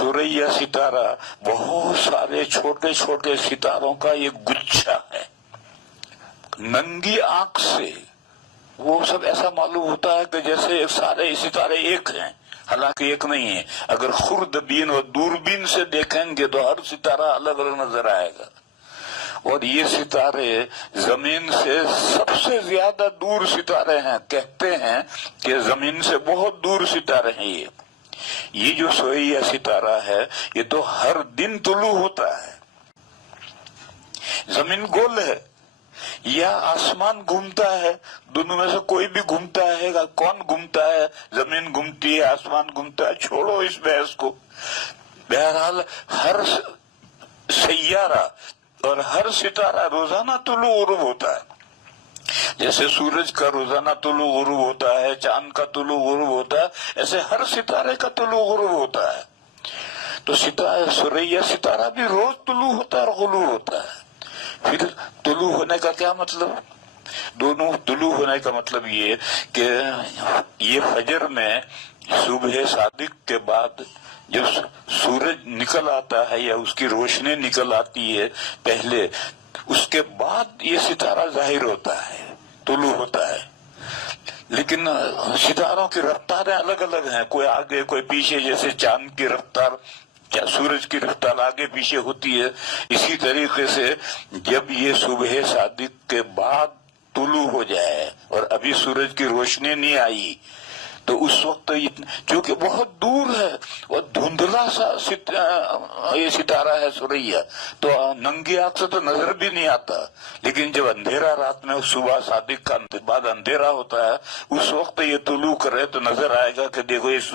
सुरैया सितारा बहुत सारे छोटे छोटे सितारों का एक गुच्छा है। नंगी आंख से वो सब ऐसा मालूम होता है कि जैसे सारे सितारे एक हैं, हालांकि एक नहीं है। अगर खुर्दबीन और दूरबीन से देखेंगे तो हर सितारा अलग अलग नजर आएगा। और ये सितारे जमीन से सबसे ज्यादा दूर सितारे हैं। कहते हैं कि जमीन से बहुत दूर सितारे हैं। ये जो सुरैया सितारा है ये तो हर दिन तुलू होता है। जमीन गोल है या आसमान घूमता है, दोनों में से कोई भी घूमता है। कौन घूमता है? जमीन घूमती है, आसमान घूमता है, छोड़ो इस बहस को। बहरहाल हर सैयारा और हर सितारा रोजाना तुलू उरूब होता है। जैसे सूरज का रोजाना तुलू उरूब होता है, चांद का तुलू उरूब होता है, ऐसे हर सितारे का तुलू उरूब होता है। तो सुरैया सितारा भी रोज तुलू होता है और गुलूब होता है। फिर तुलू होने का क्या मतलब? दोनों तुलू होने का मतलब ये कि ये फजर में सुबह सादिक के बाद जब सूरज निकल आता है या उसकी रोशनी निकल आती है पहले, उसके बाद ये सितारा जाहिर होता है, तुलू होता है। लेकिन सितारों की रफ्तारें अलग अलग हैं, कोई आगे कोई पीछे। जैसे चांद की रफ्तार क्या सूरज की रफ्तार आगे पीछे होती है, इसी तरीके से जब ये सुबह सादिक के बाद तुलू हो जाए और अभी सूरज की रोशनी नहीं आई तो उस वक्त क्योंकि बहुत दूर है और धुंधला सा ये सितारा है सुरैया, तो नंगी आंख से तो नजर भी नहीं आता। लेकिन जब अंधेरा रात में सुबह सादिक का बाद अंधेरा होता है उस वक्त ये तुलू करे तो नजर आएगा कि देखो इस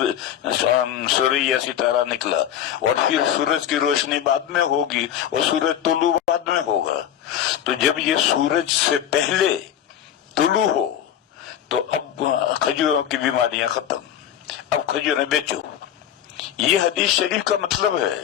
सुरैया सितारा निकला। और फिर सूरज की रोशनी बाद में होगी और सूरज तुलू बाद में होगा। तो जब ये सूरज से पहले तुलू हो तो अब खजूरों की बीमारियां खत्म, अब खजूरें बेचो। ये हदीस शरीफ का मतलब है।